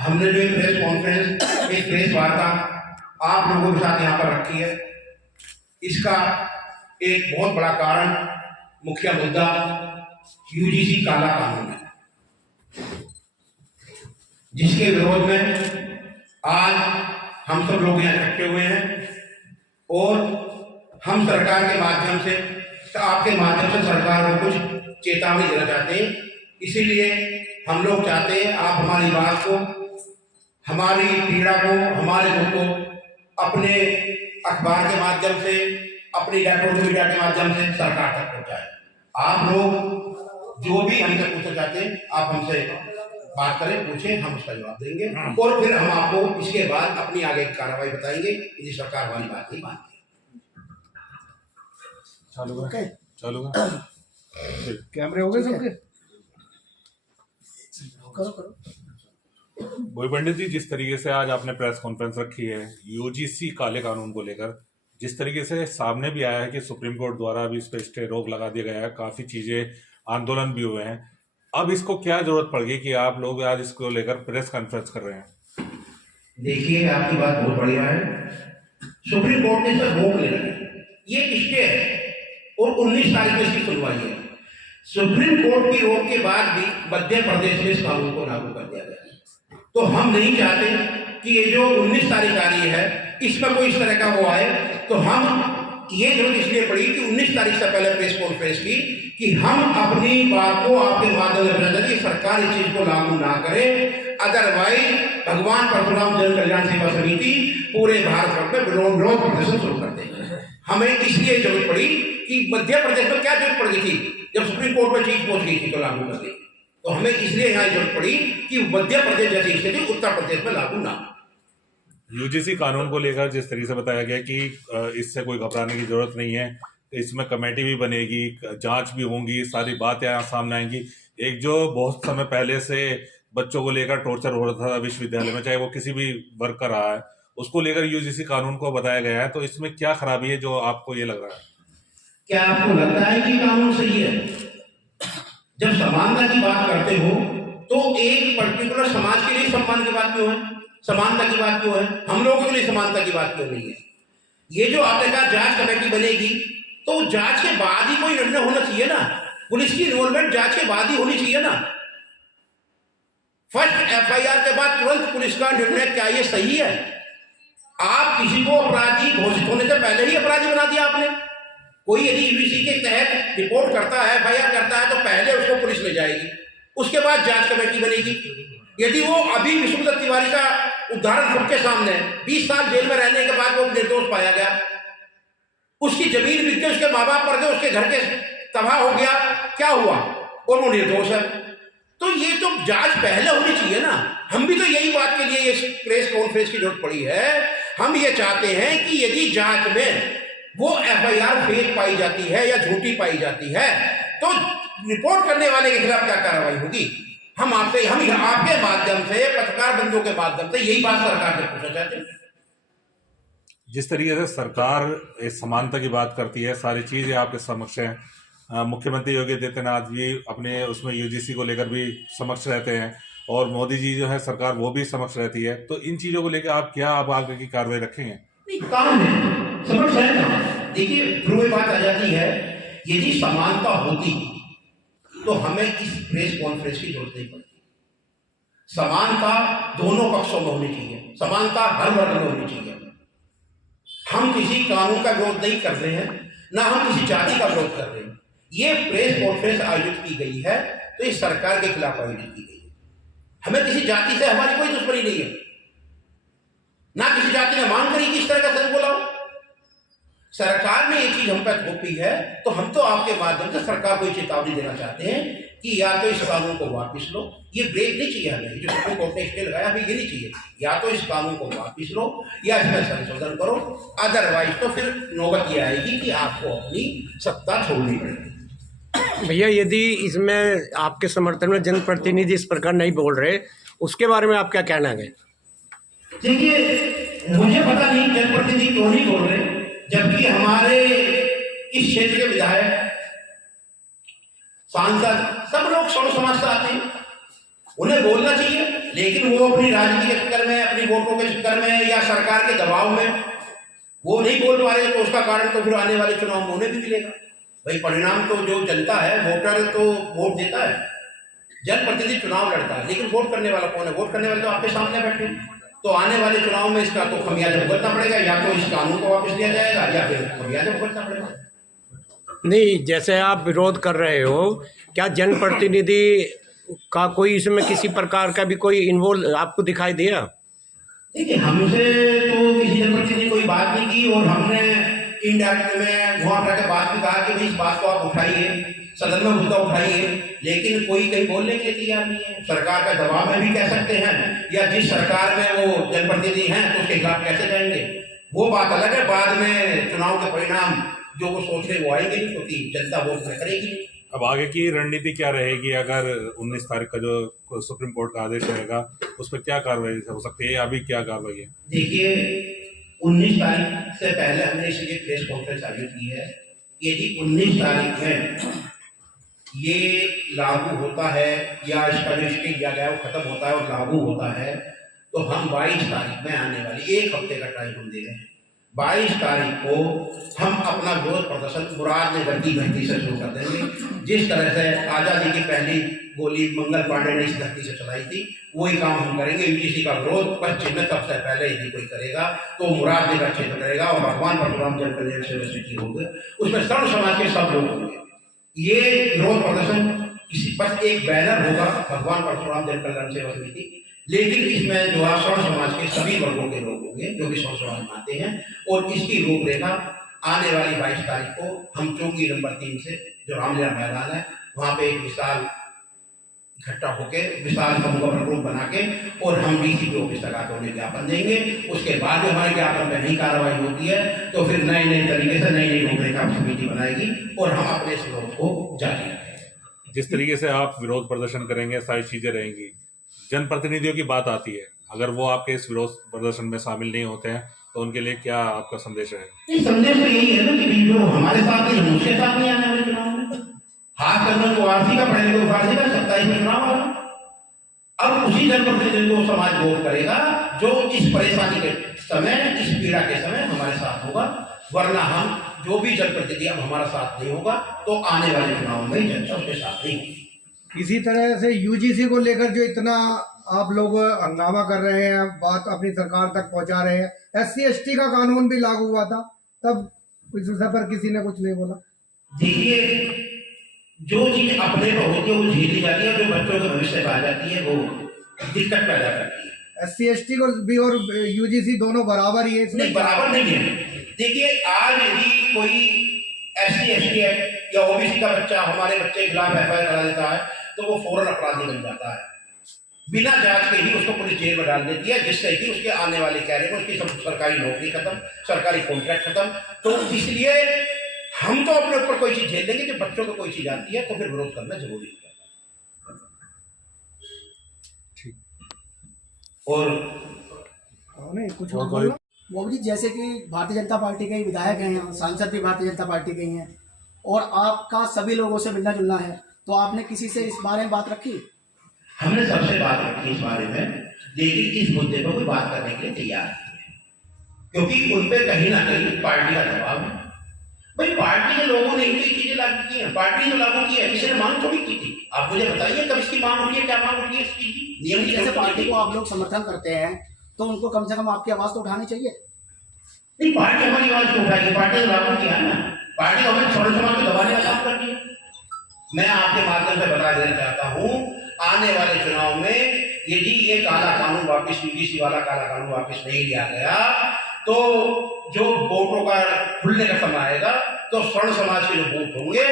हमने जो press conference, एक प्रेस वार्ता आप लोगों के साथ यहाँ पर रखी है, इसका एक बहुत बड़ा कारण, मुख्य मुद्दा यूजीसी काला कानून है, जिसके विरोध में आज हम सब लोग यहाँ इकट्ठे हुए हैं और हम सरकार के माध्यम से, आपके माध्यम से सरकार को कुछ चेतावनी देना चाहते हैं। इसीलिए हम लोग चाहते हैं आप हमारी बात को, हमारी पीड़ा को, हमारे दुख को अपने अखबार के माध्यम से, अपनी इलेक्ट्रॉनिक मीडिया के माध्यम से सरकार तक पहुंचाएं। आप लोग जो भी हमसे पूछना चाहते हैं आप हमसे बात करें, पूछें, हम उसका जवाब देंगे और फिर हम आपको इसके बाद अपनी आगे की कार्रवाई बताएंगे यदि सरकार हमारी बात नहीं मानती। चालू कैमरे हो गए सबके? करो। बोई पंडित जी, जिस तरीके से आज आपने प्रेस कॉन्फ्रेंस रखी है यूजीसी काले कानून को लेकर, जिस तरीके से सामने भी आया है कि सुप्रीम कोर्ट द्वारा भी इस पर स्टे रोक लगा दिया गया है, काफी चीजें, आंदोलन भी हुए हैं, अब इसको क्या जरूरत पड़ गई कि आप लोग आज इसको लेकर प्रेस कॉन्फ्रेंस कर रहे हैं? देखिए, आपकी बात बहुत बढ़िया है। सुप्रीम कोर्ट ने इस रोक ले रखी, ये एक स्टे है और 19 तारीख को इसकी सुनवाई है। सुप्रीम कोर्ट की रोक के बाद भी मध्य प्रदेश में इस कानून को लागू कर दिया गया है। तो हम नहीं चाहते कि ये जो 19 तारीख आ रही है इसमें कोई इस तरह का वो आए, तो हम ये जरूरत इसलिए पड़ी कि 19 तारीख से पहले प्रेस कॉन्फ्रेंस की कि हम अपनी बात को आपके माध्यम से बताते कि सरकार इस चीज को लागू ना करे, अदरवाइज भगवान परशुराम जन कल्याण सेवा समिति पूरे भारत वर्ष में विरोध प्रदर्शन शुरू कर देंगे। हमें इसलिए जरूरत पड़ी कि मध्य प्रदेश में क्या जरूरत पड़ गई थी, जब सुप्रीम कोर्ट में चीज पहुंच गई थी तो लागू कर दी, तो हमें इसलिए यहाँ जरूरत पड़ी कि मध्य प्रदेश जैसी स्थिति उत्तर प्रदेश में लागू ना। यूजीसी कानून को लेकर जिस तरीके से बताया गया कि इससे कोई घबराने की जरूरत नहीं है, इसमें कमेटी भी बनेगी, जांच भी होंगी, सारी बातें यहाँ सामने आएंगी। एक जो बहुत समय पहले से बच्चों को लेकर टॉर्चर हो रहा था विश्वविद्यालय में, चाहे वो किसी भी वर्ग का रहा है, उसको लेकर यूजीसी कानून को बताया गया है, तो इसमें क्या खराबी है जो आपको ये लग रहा है? क्या आपको लगता है कि कानून सही है? जब समानता की बात करते हो तो एक पर्टिकुलर समाज के लिए सम्मान की बात क्यों है, समानता की बात क्यों है? हम लोगों के लिए समानता की बात क्यों नहीं है? ये जो आपने कहा जांच कमेटी बनेगी, तो जांच के बाद ही कोई निर्णय होना चाहिए ना। पुलिस की इन्वॉल्वमेंट जांच के बाद ही होनी चाहिए ना। फर्स्ट एफआईआर के बाद तुरंत पुलिस का निर्णय, क्या ये सही है? आप किसी को अपराधी घोषित होने से पहले ही अपराधी बना दिया आपने। कोई यदि यूजीसी के तहत रिपोर्ट करता है, एफआईआर करता है, तो पहले उसको पुलिस ले जाएगी, उसके बाद जांच कमेटी बनेगी। यदि वो अभी विष्णुदत्त तिवारी का उदाहरण सबके सामने है, 20 साल जेल में रहने के बाद वो निर्दोष पाया गया, उसकी जमीन बिक गई, उसके माँ बाप मर गए, उसके घर के तबाह हो गया, क्या हुआ? और वो निर्दोष है। तो ये तो जांच पहले होनी चाहिए ना। हम भी तो यही बात के लिए ये प्रेस कॉन्फ्रेंस की जरूरत पड़ी है। हम ये चाहते हैं कि यदि जांच में वो एफआईआर फेक पाई जाती है या झूठी पाई जाती है, तो रिपोर्ट करने वाले के खिलाफ क्या कार्रवाई होगी। हम आपके माध्यम से, पत्रकार बंधुओं के माध्यम से यही बात सरकार से पूछना चाहते हैं। जिस तरीके से सरकार इस समानता की बात करती है, सारी चीजें आपके समक्ष हैं, मुख्यमंत्री योगी आदित्यनाथ जी अपने उसमें यूजीसी को लेकर भी समक्ष रहते हैं और मोदी जी जो है सरकार वो भी समक्ष रहती है, तो इन चीजों को लेकर आप क्या आप आगे की कार्रवाई रखेंगे? काम है, समक्ष है ना। देखिए, ध्रुव बात आ जाती है, यदि समानता होती तो हमें इस प्रेस कॉन्फ्रेंस की जरूरत नहीं पड़ती। समानता दोनों पक्षों में होनी चाहिए, समानता हर वर्ग में होनी चाहिए। हम किसी कानून का विरोध नहीं कर रहे हैं, ना हम किसी जाति का विरोध कर रहे हैं। ये प्रेस कॉन्फ्रेंस आयोजित की गई है तो ये सरकार के खिलाफ आयोजित की गई है। हमें किसी जाति से हमारी कोई दुश्मनी नहीं है, ना किसी जाति ने मांग करी कि इस तरह का सच बोला हो। सरकार ने ये चीज हम पर थोपी है, तो हम तो आपके माध्यम से सरकार को चेतावनी देना चाहते हैं कि या तो इस कानून को वापस लो, ये ब्रेक नहीं चाहिए हमें, जो सुप्रीम कोर्ट ने स्टे लगाया हमें ये नहीं चाहिए। या तो इस कानून को वापस लो या इसमें संशोधन करो, अदरवाइज तो फिर नौबत ये आएगी कि आपको अपनी सत्ता छोड़नी पड़ेगी। भैया, यदि इसमें आपके समर्थन में जनप्रतिनिधि इस प्रकार नहीं बोल रहे, उसके बारे में आप क्या कहना है? देखिए, मुझे पता नहीं जनप्रतिनिधि क्यों नहीं बोल रहे, जबकि हमारे इस क्षेत्र के विधायक, सांसद, सब लोग सर्व समाज से आते हैं। उन्हें बोलना चाहिए, लेकिन वो अपनी राजनीति के चक्कर में, अपनी वोटों के चक्कर में या सरकार के दबाव में वो नहीं बोल पा रहे, तो उसका कारण तो फिर आने वाले चुनाव में उन्हें भी मिलेगा। भाई परिणाम तो जो जनता है, वोटर तो वोट देता है, जनप्रतिनिधि चुनाव लड़ता है, लेकिन वोट करने वाला कौन है? वोट करने वाले तो आपके सामने बैठे। तो आने वाले चुनाव में इसका तो खमियाजा भुगतना पड़ेगा, या तो इस कानून को वापस लिया जाएगा या फिर खमियाजा भुगतना पड़ेगा। नहीं, जैसे आप विरोध कर रहे हो, क्या जनप्रतिनिधि का कोई इसमें किसी प्रकार का भी कोई इन्वॉल्व आपको दिखाई दिया? देखिए, हमसे तो किसी जनप्रतिनिधि ने कोई बात नहीं की, और हमने इनडायरेक्ट में घुमा फिरा के बात भी कहा कि भाई इस बात को आप उठाइए, सदन में मुद्दा उठाइए, लेकिन कोई कहीं बोलने के लिए तैयार नहीं है। सरकार का दबाव में भी कह सकते हैं, या जिस सरकार में वो जनप्रतिनिधि हैं तो उसके खिलाफ कैसे जाएंगे, वो बात अलग है। बाद में चुनाव के परिणाम जो वो सोच रहे वो आएंगे नहीं, क्योंकि जनता वोट करेगी। अब आगे की रणनीति क्या रहेगी? अगर 19 तारीख का जो सुप्रीम कोर्ट का आदेश रहेगा, उस पर क्या कार्रवाई हो सकती है, अभी क्या कार्रवाई है? देखिए, 19 तारीख से पहले हमने इसलिए प्रेस कॉन्फ्रेंस आयोजित की है, यदि 19 तारीख में ये लागू होता है या इसका जो स्टे किया गया वो खत्म होता है और लागू होता है, तो हम 22 तारीख में आने वाली 1 हफ्ते का टाइम हम दे रहे हैं। 22 तारीख को हम अपना विरोध प्रदर्शन मुरादनगर की धरती से शुरू कर देंगे। जिस तरह से आज़ादी की पहली गोली मंगल पांडे ने इस धरती से चलाई थी, वही काम हम करेंगे। यूजीसी का विरोध पश्चिम में सबसे पहले यदि कोई करेगा तो मुरादनगर क्षेत्र करेगा, और भगवान परशुराम जन कल्याण सेवा समिति होगी, उसमें सर्व समाज के सब लोग होंगे। ये विरोध प्रदर्शन किसी बस एक बैनर होगा, भगवान परशुराम जन कल्याण सेवा समिति, लेकिन इसमें जो स्वर्ण समाज के सभी वर्गों के लोग होंगे जो भी स्वर्ण समाज में आते हैं। और इसकी रूपरेखा आने वाली 22 तारीख को हम चौकी नंबर 3 से, जो रामलीला मैदान है, वहां पे एक विशाल इकट्ठा होकर विशाल समूह ग्रुप बना के, और हम डीसीपी ऑफिस तक आकर उन्हें ज्ञापन देंगे। उसके बाद जो हमारे ज्ञापन में नहीं कार्रवाई होती है तो फिर नए नए तरीके से नई नई रूपरेखा समिति बनाएगी और हम अपने इस विरोध को जारी रखेंगे। जिस तरीके से आप विरोध प्रदर्शन करेंगे, सारी चीजें रहेंगी, जनप्रतिनिधियों की बात आती है, अगर वो आपके इस विरोध प्रदर्शन में शामिल नहीं होते हैं तो उनके लिए क्या आपका संदेश है? संदेश तो यही है ना कि जो हमारे साथ नहीं, उसके साथ नहीं आने वाले चुनाव में। हाथ करने को आरसी का पढ़ने को फारसी का 27 में चुनाव आ रहा। अब उसी जनप्रतिनिधि को समाज वोट करेगा जो इस परेशानी के समय, इस पीड़ा के समय हमारे साथ होगा। वरना हम जो भी जनप्रतिनिधि अब हमारा साथ नहीं होगा तो आने वाले चुनाव में जनता उसके साथ नहीं होगी। इसी तरह से यूजीसी को लेकर जो इतना आप लोग हंगामा कर रहे हैं, बात अपनी सरकार तक पहुंचा रहे हैं, SC/ST का कानून भी लागू हुआ था, तब इस विषय पर किसी ने कुछ नहीं बोला। देखिए, जो चीज अपने को होती है वो झेली जाती है, और जो बच्चों के भविष्य में आ जाती है वो दिक्कत पैदा करती है। SC/ST को भी और यूजीसी दोनों बराबर ही है इसमें? नहीं, बराबर नहीं है। देखिए, आज यदि कोई SC/ST या OBC का बच्चा हमारे बच्चे के खिलाफ FIR करा देता है तो वो फौरन अपराधी बन जाता है, बिना जांच के ही उसको पुलिस जेल में डाल देती है, जिससे कि उसके आने वाले कैरियर में उसकी सब सरकारी नौकरी खत्म, सरकारी कॉन्ट्रैक्ट खत्म। तो इसलिए हम तो अपने ऊपर कोई चीज झेल लेंगे, जब बच्चों को कोई चीज आती है तो फिर विरोध करना जरूरी है। और नहीं कुछ और बोलना? मोदी जी, जैसे कि भारतीय जनता पार्टी के विधायक हैं, यहाँ सांसद भी भारतीय जनता पार्टी के ही हैं, और आपका सभी लोगों से मिलना जुलना है, तो आपने किसी से इस बारे में बात रखी? हमने सबसे बात रखी इस बारे में, लेकिन इस मुद्दे पर कोई बात करने के लिए तैयार नहीं है, क्योंकि उन पर कहीं ना कहीं पार्टी का दबाव है। भाई पार्टी के लोगों ने ही चीजें लागू की है, पार्टी ने लागू की है, किसी ने मांग थोड़ी की थी। आप मुझे बताइए कब इसकी मांग उठी है, क्या मांग उठी है इस चीज की? नियम की जैसे पार्टी को आप लोग समर्थन करते हैं तो उनको कम से कम आपकी आवाज तो उठानी चाहिए। नहीं, पार्टी हमारी आवाज को उठाएगी, पार्टी ने लागू किया है ना, पार्टी को हमें छोटे समाज को दबाने का काम करती है। मैं आपके माध्यम से बता देना चाहता हूँ, आने वाले चुनाव में यदि ये काला कानून वापिस, यूजीसी वाला काला कानून वापिस नहीं लिया गया तो जो वोटों का खुलने का समय आएगा तो स्वर्ण समाज के जो वोट होंगे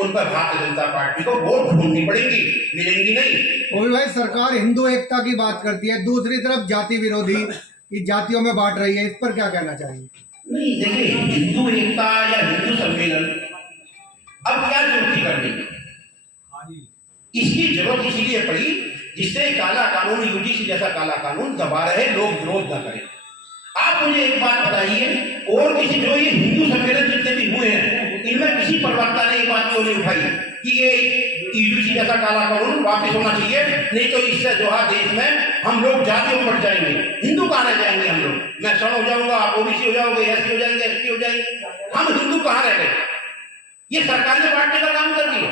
उन पर भारतीय जनता पार्टी को वोट ढूंढनी पड़ेगी, मिलेंगी नहीं। ओवी भाई, सरकार हिंदू एकता की बात करती है, दूसरी तरफ जाति विरोधी की जातियों में बांट रही है, इस पर क्या कहना चाहेंगे? नहीं, देखिए, हिंदू एकता या हिंदू सम्मेलन अब क्या जरूरत करने की? इसकी जरूरत इसलिए पड़ी जिससे काला कानून, यूजीसी जैसा काला कानून दबा रहे लोग विरोध न करें। आप मुझे एक बात बताइए, और किसी जो ये हिंदू सम्मेलन जितने भी हुए हैं इनमें किसी प्रवक्ता ने एक बात क्यों नहीं उठाई कि ये ईडीसी जैसा काला कानून वापस होना चाहिए, नहीं तो इससे जो है देश में हम लोग जातियों में बढ़ जाएंगे, हिंदू कहाँ रह जाएंगे हम लोग। मैं सण हो जाऊंगा, आप ओबीसी हो जाओगे, एससी हो जाएंगे, एसटी हो जाएंगे, हम हिंदू कहाँ रह गए। ये सरकार ने बांटने का काम कर दिया।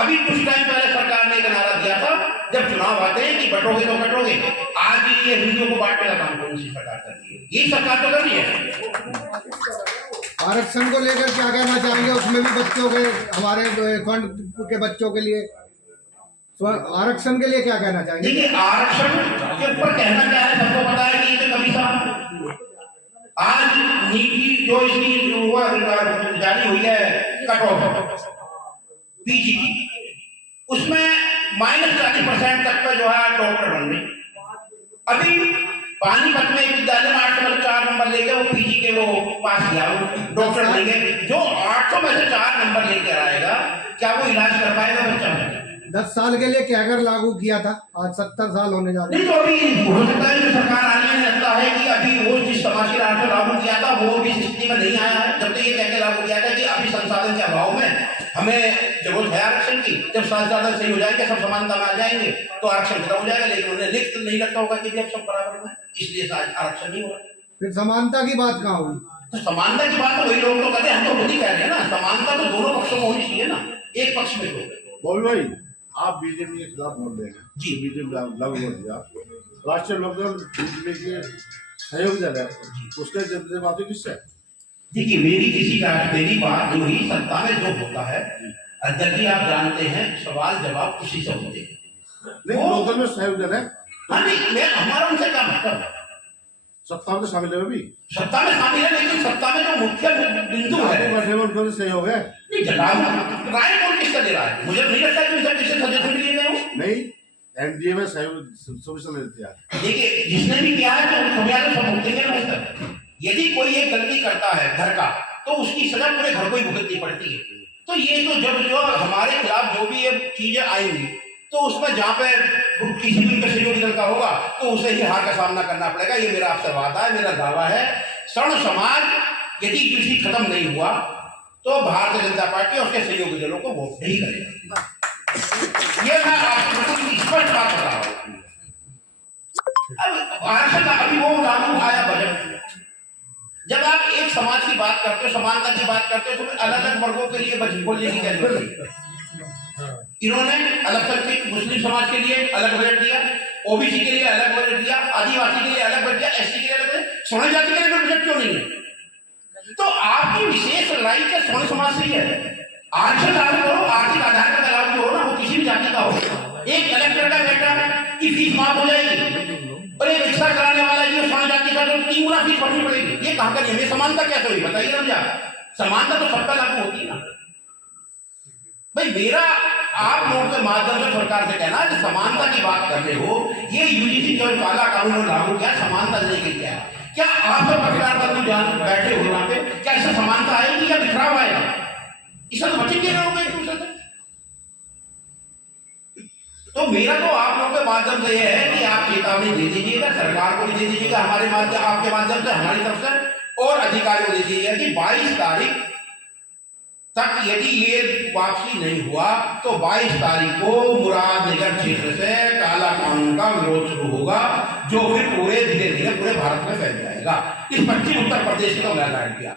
अभी कुछ टाइम पहले सरकार ने एक नारा दिया था जब चुनाव आते हैं कि बटोगे तो कटोगे, आज भी ये हिंदुओं को बांटने का काम कौन सी सरकार कर रही है, यही सरकार तो कर रही है। आरक्षण को लेकर क्या कहना चाहेंगे? उसमें भी बच्चों के, हमारे फंड के बच्चों के लिए आरक्षण के लिए क्या कहना चाहेंगे? देखिए, आरक्षण के ऊपर कहना क्या है, सबको पता है कि ये कभी आज नीति जो इसकी जारी हुई है कट ऑफ पीजी की, उसमें -40% तक का जो है डॉक्टर बन गए। अभी पानीपत में एक विद्यालय में 800 में 4 नंबर लेके वो पीजी के वो पास किया, डॉक्टर लेंगे जो 800 में से 4 नंबर लेकर आएगा, क्या वो इलाज कर पाएगा बच्चा? 10 साल के लिए क्या अगर लागू किया था, आज 70 साल होने जा रहे हैं। नहीं तो अभी हो सकता है जो सरकार आने में लगता है कि अभी वो जिस समाज के राष्ट्र लागू किया था वो भी स्थिति में नहीं आया है। जब तक ये कहकर लागू किया था कि अभी संसाधन के अभाव में हमें जरूरत है आरक्षण की, जब संसाधन सही हो जाएंगे, सब समानता में आ जाएंगे तो आरक्षण खत्म हो जाएगा। लेकिन उन्हें लिख नहीं लगता होगा कि अब सब बराबर में, इसलिए आरक्षण नहीं हुआ। फिर समानता की बात कहाँ हुई? तो समानता की बात तो वही लोग तो कहते हैं, हम तो खुद ही कह रहे हैं ना, समानता तो दोनों पक्षों में होनी चाहिए ना, एक पक्ष में तो। बोल भाई, आप बीजेपी के खिलाफ वोट देंगे जी, बीजेपी लागू वोट दिया, राष्ट्रीय लोकदल बीजेपी के सहयोग दे रहे हैं, उसके जब बातें किससे? देखिए, मेरी बात जो ही सत्ता में जो होता है, अध्यक्ष जी आप जानते हैं, सवाल जवाब उसी से होते हैं। नहीं, लोकदल में सहयोग दे रहे हैं। हाँ नहीं, मैं हमारा उनसे क्या मतलब है? सत्ता में शामिल है, अभी सत्ता में शामिल है, लेकिन सत्ता में जो मुख्य बिंदु है उनका सहयोग है। नहीं, राय कौन किसका दे रहा है? मुझे नहीं लगता कि उनसे किसी सजेशन लिए गए हो। नहीं, एनडीए में सहयोग सभी लेते हैं। देखिए, जिसने भी किया है तो हम सब भुगतेंगे ना सर। यदि कोई एक गलती करता है घर का, तो उसकी सजा पूरे घर को ही भुगतनी पड़ती है। तो ये तो जब जो हमारे खिलाफ जो भी ये चीजें आएंगी, तो उसमें जहाँ पे किसी भी सहयोगी दल का होगा तो उसे ही हार का सामना करना पड़ेगा। ये मेरा आपसे वादा है, मेरा दावा है। सर्ण समाज यदि किसी खत्म नहीं हुआ तो भारतीय जनता पार्टी और उसके सहयोगी दलों को वोट नहीं करेगा। ये मैं आपको बिल्कुल स्पष्ट बात बता रहा हूँ। अब आरक्षण का अभी वो लागू आया बजट, जब आप एक समाज की बात करते हो, समानता की बात करते हो, तो अलग अलग वर्गों के लिए बजट बोलने की क्या जरूरत है? इन्होंने अल्पसंख्यक मुस्लिम समाज के लिए अलग बजट दिया, ओबीसी के लिए अलग बजट दिया, आदिवासी के लिए अलग बजट दिया, एसटी के लिए अलग बजट, स्वर्ण जाति के लिए बजट क्यों नहीं है? तो आपकी विशेष लड़ाई क्या स्वर्ण समाज से ही है? आरक्षण लागू करो, आर्थिक आधार का लागू करो ना, वो किसी भी जाति का हो। एक कलेक्टर का बेटा की फीस माफ हो जाएगी और एक रिक्शा चलाने वाला जो स्वर्ण जाति का, तो 3 गुना फीस भरनी पड़ेगी। ये कहाँ का नियम है? समानता कैसे हुई बताइए ना? समानता तो सबका लागू होती है ना भाई। मेरा आप लोगों के माध्यम से सरकार से कहना है कि समानता की बात कर रहे हो, ये यूजीसी जो काला कानून लागू किया, समानता लेके क्या है? क्या आप सब पत्रकार बंधु जान बैठे हो वहां पे, क्या इससे समानता आएगी या बिखराव आएगा? इससे तो बचेंगे लोग एक दूसरे से। तो मेरा तो आप लोगों के माध्यम से यह है कि आप चेतावनी दे दीजिएगा, सरकार को भी दे दीजिएगा, हमारे माध्यम आपके माध्यम से, हमारी तरफ से, और अधिकारियों को दे दीजिएगा कि 22 तारीख तक यदि ये वापसी नहीं हुआ तो 22 तारीख को मुरादनगर क्षेत्र से काला कानून का विरोध शुरू होगा, जो फिर पूरे धीरे धीरे पूरे भारत में फैल जाएगा। इस पश्चिम उत्तर प्रदेश का मैं गाइड किया।